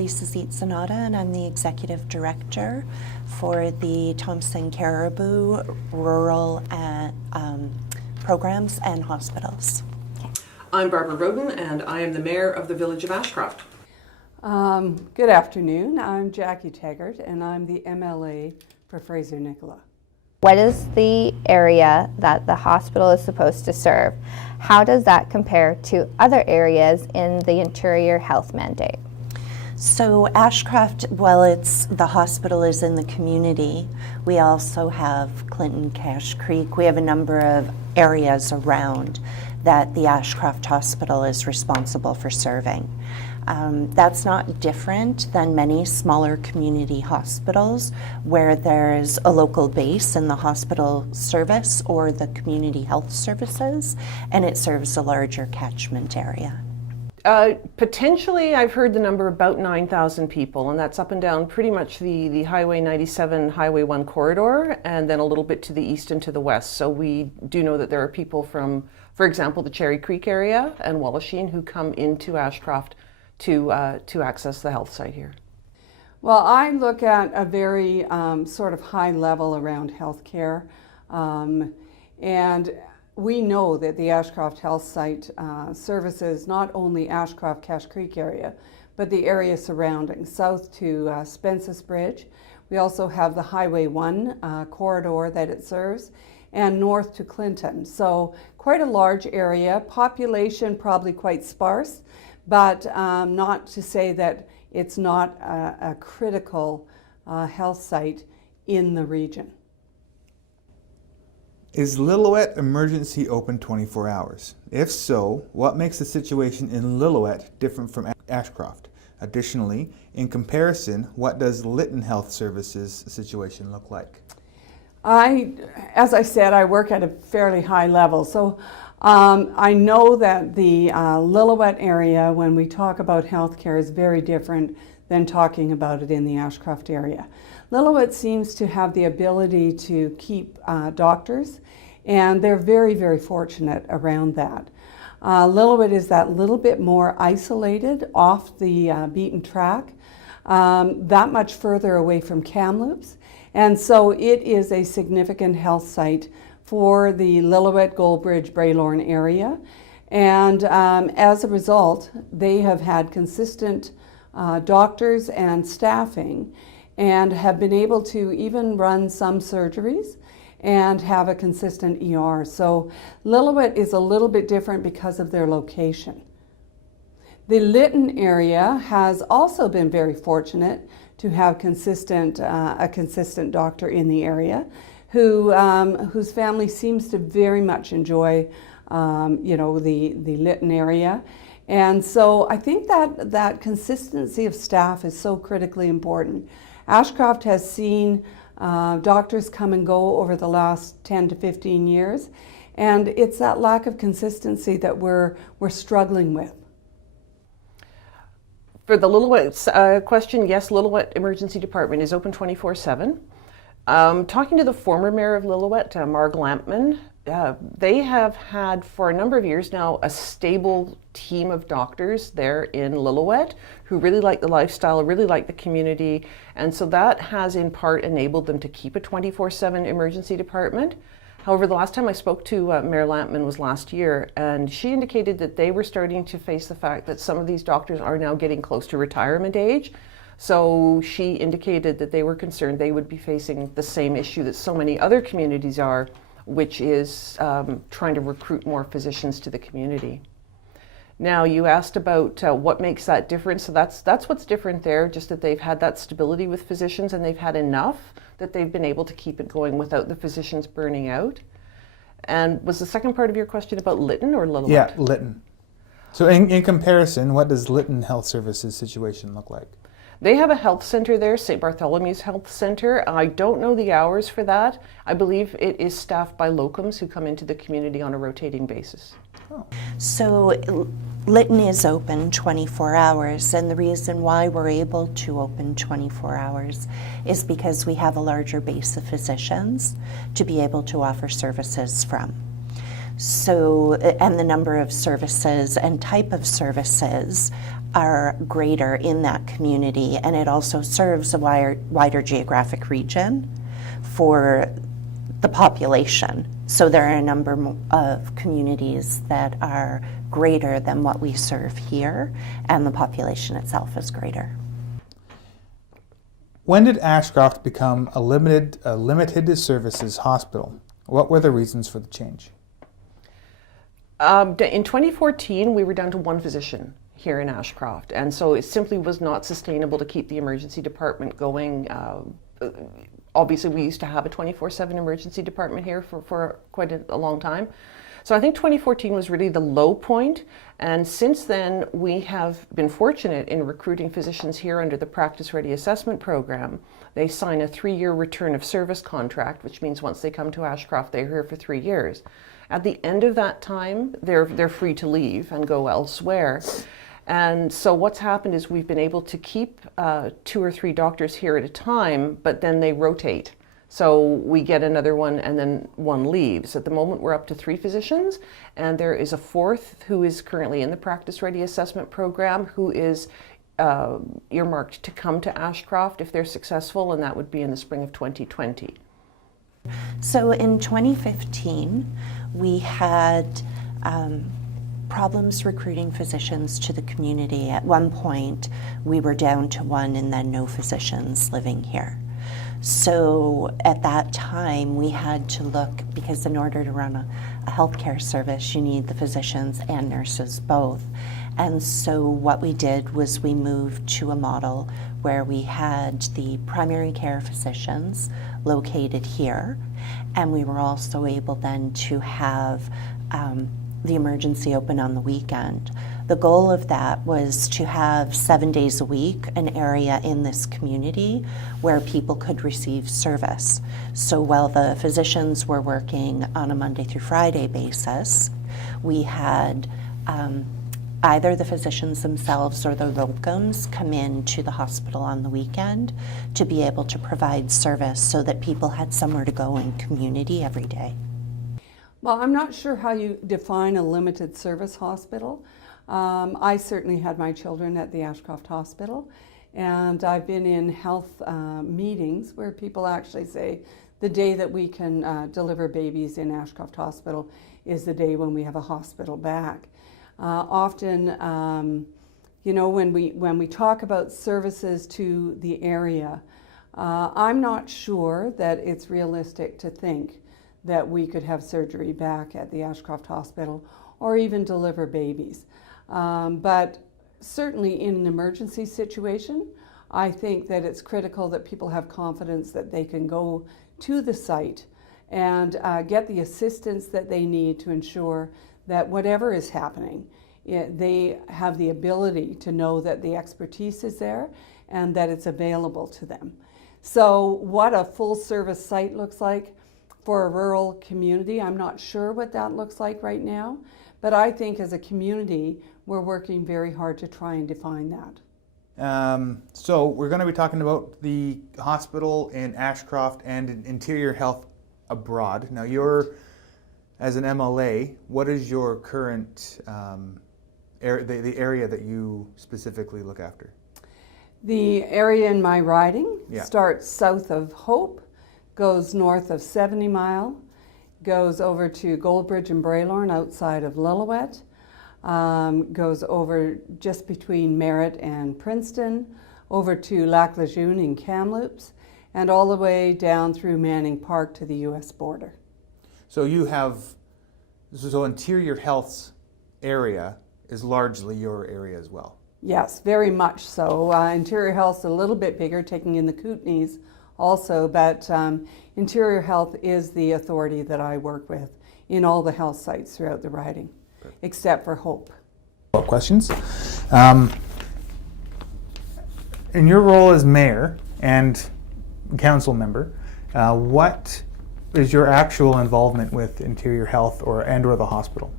Lisa Zetes-Zanata, and I'm the Executive Director for the Thompson Caribou Rural Programs and Hospitals. I'm Barbara Roden, and I am the Mayor of the Village of Ashcroft. Good afternoon. I'm Jackie Tegart, and I'm the MLA for Fraser, Nicola. What is the area that the hospital is supposed to serve? How does that compare to other areas in the interior health mandate? So Ashcroft, while the hospital is in the community, we also have Clinton, Cache Creek. We have a number of areas around that the Ashcroft Hospital is responsible for serving. That's not different than many smaller community hospitals where there's a local base in the hospital service or the community health services, and it serves a larger catchment area. Potentially, I've heard the number about 9,000 people, and that's up and down pretty much the Highway 97, Highway 1 corridor, and then a little bit to the east and to the west. So we do know that there are people from, for example, the Cherry Creek area and Wallachine who come into Ashcroft to access the health site here. Well, I look at a very sort of high level around healthcare, and we know that the Ashcroft Health Site services not only Ashcroft Cache Creek area, but the area surrounding, south to Spences Bridge. We also have the Highway 1 corridor that it serves, and north to Clinton. So quite a large area, population probably quite sparse, but not to say that it's not a critical health site in the region. Is Lillooet Emergency open 24 hours? If so, what makes the situation in Lillooet different from Ashcroft? Additionally, in comparison, what does Lytton Health Services situation look like? As I said, I work at a fairly high level, so I know that the Lillooet area, when we talk about healthcare, is very different than talking about it in the Ashcroft area. Lillooet seems to have the ability to keep doctors, and they're very, very fortunate around that. Lillooet is that little bit more isolated, off the beaten track, that much further away from Kamloops, and so it is a significant health site for the Lillooet, Goldbridge, Braylorne area, and as a result, they have had consistent doctors and staffing, and have been able to even run some surgeries and have a consistent ER. So Lillooet is a little bit different because of their location. The Lytton area has also been very fortunate to have a consistent doctor in the area whose family seems to very much enjoy the Lytton area. And so I think that consistency of staff is so critically important. Ashcroft has seen doctors come and go over the last 10 to 15 years, and it's that lack of consistency that we're struggling with. For the Lillooet question, yes, Lillooet Emergency Department is open 24/7. Talking to the former mayor of Lillooet, Marg Lampman, they have had for a number of years now a stable team of doctors there in Lillooet who really like the lifestyle, really like the community, and so that has in part enabled them to keep a 24/7 emergency department. However, the last time I spoke to Mayor Lampman was last year, and she indicated that they were starting to face the fact that some of these doctors are now getting close to retirement age. So she indicated that they were concerned they would be facing the same issue that so many other communities are, which is trying to recruit more physicians to the community. Now, you asked about what makes that different. So that's what's different there, just that they've had that stability with physicians and they've had enough that they've been able to keep it going without the physicians burning out. And was the second part of your question about Lytton or Lillooet? Yeah, Lytton. So in comparison, what does Lytton Health Services situation look like? They have a health center there, St. Bartholomew's Health Center. I don't know the hours for that. I believe it is staffed by locums who come into the community on a rotating basis. Oh. So Lytton is open 24 hours, and the reason why we're able to open 24 hours is because we have a larger base of physicians to be able to offer services from. So, and the number of services and type of services are greater in that community, and it also serves a wider geographic region for the population. So there are a number of communities that are greater than what we serve here, and the population itself is greater. When did Ashcroft become a limited services hospital? What were the reasons for the change? In 2014, we were down to one physician here in Ashcroft, and so it simply was not sustainable to keep the emergency department going. Obviously, we used to have a 24/7 emergency department here for quite a long time. So I think 2014 was really the low point, and since then we have been fortunate in recruiting physicians here under the Practice Ready Assessment Program. They sign a 3-year return of service contract, which means once they come to Ashcroft, they're here for 3 years. At the end of that time, they're free to leave and go elsewhere. And so what's happened is we've been able to keep 2 or 3 doctors here at a time, but then they rotate. So we get another one and then one leaves. At the moment we're up to 3 physicians, and there is a 4th who is currently in the Practice Ready Assessment Program who is earmarked to come to Ashcroft if they're successful, and that would be in the spring of 2020. So in 2015, we had problems recruiting physicians to the community. At one point, we were down to 1 and then no physicians living here. So at that time, we had to look, because in order to run a healthcare service, you need the physicians and nurses both. And so what we did was we moved to a model where we had the primary care physicians located here, and we were also able then to have the emergency open on the weekend. The goal of that was to have 7 days a week an area in this community where people could receive service. So while the physicians were working on a Monday through Friday basis, we had either the physicians themselves or the locums come in to the hospital on the weekend to be able to provide service so that people had somewhere to go in community every day. Well, I'm not sure how you define a limited service hospital. I certainly had my children at the Ashcroft Hospital, and I've been in health meetings where people actually say the day that we can deliver babies in Ashcroft Hospital is the day when we have a hospital back. Often, you know, when we talk about services to the area, I'm not sure that it's realistic to think that we could have surgery back at the Ashcroft Hospital or even deliver babies. But certainly in an emergency situation, I think that it's critical that people have confidence that they can go to the site and get the assistance that they need to ensure that whatever is happening, they have the ability to know that the expertise is there and that it's available to them. So what a full service site looks like for a rural community, I'm not sure what that looks like right now, but I think as a community, we're working very hard to try and define that. So we're going to be talking about the hospital in Ashcroft and interior health abroad. Now you're, as an MLA, what is your current, the area that you specifically look after? The area in my riding Yeah. starts south of Hope, goes north of 70 Mile, goes over to Goldbridge and Braylorn outside of Lillooet, goes over just between Merritt and Princeton, over to Lac Lejeune in Kamloops, and all the way down through Manning Park to the U.S. border. So you have, so interior health's area is largely your area as well. Yes, very much so. Interior health's a little bit bigger, taking in the Kootenays also, but interior health is the authority that I work with in all the health sites throughout the riding, except for Hope. Questions? In your role as mayor and council member, what is your actual involvement with interior health or the hospital?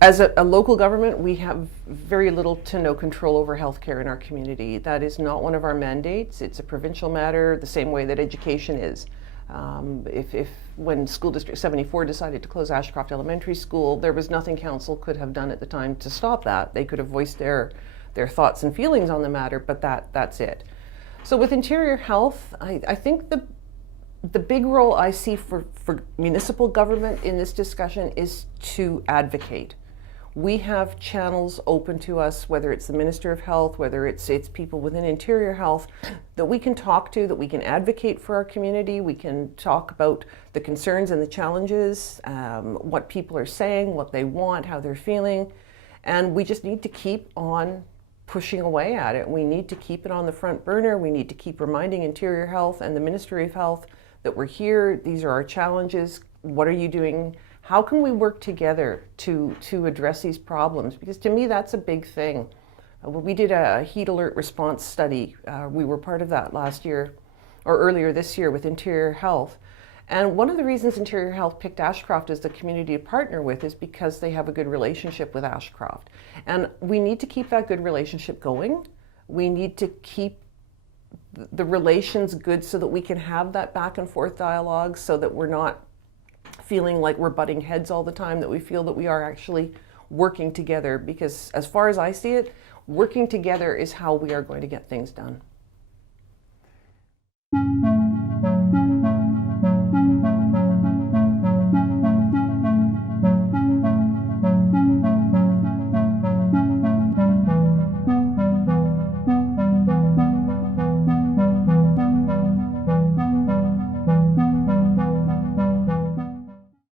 As a local government, we have very little to no control over healthcare in our community. That is not one of our mandates. It's a provincial matter, the same way that education is. If when School District 74 decided to close Ashcroft Elementary School, there was nothing council could have done at the time to stop that. They could have voiced their thoughts and feelings on the matter, but that's it. So with interior health, I think the big role I see for municipal government in this discussion is to advocate. We have channels open to us, whether it's the Minister of Health, whether it's people within interior health, that we can talk to, that we can advocate for our community. We can talk about the concerns and the challenges, what people are saying, what they want, how they're feeling. And we just need to keep on pushing away at it. We need to keep it on the front burner. We need to keep reminding interior health and the Ministry of Health that we're here. These are our challenges. What are you doing? How can we work together to address these problems? Because to me, that's a big thing. We did a heat alert response study. We were part of that last year, or earlier this year, with Interior Health. And one of the reasons Interior Health picked Ashcroft as the community to partner with is because they have a good relationship with Ashcroft. And we need to keep that good relationship going. We need to keep the relations good so that we can have that back and forth dialogue, so that we're not feeling like we're butting heads all the time, that we feel that we are actually working together, because as far as I see it, working together is how we are going to get things done.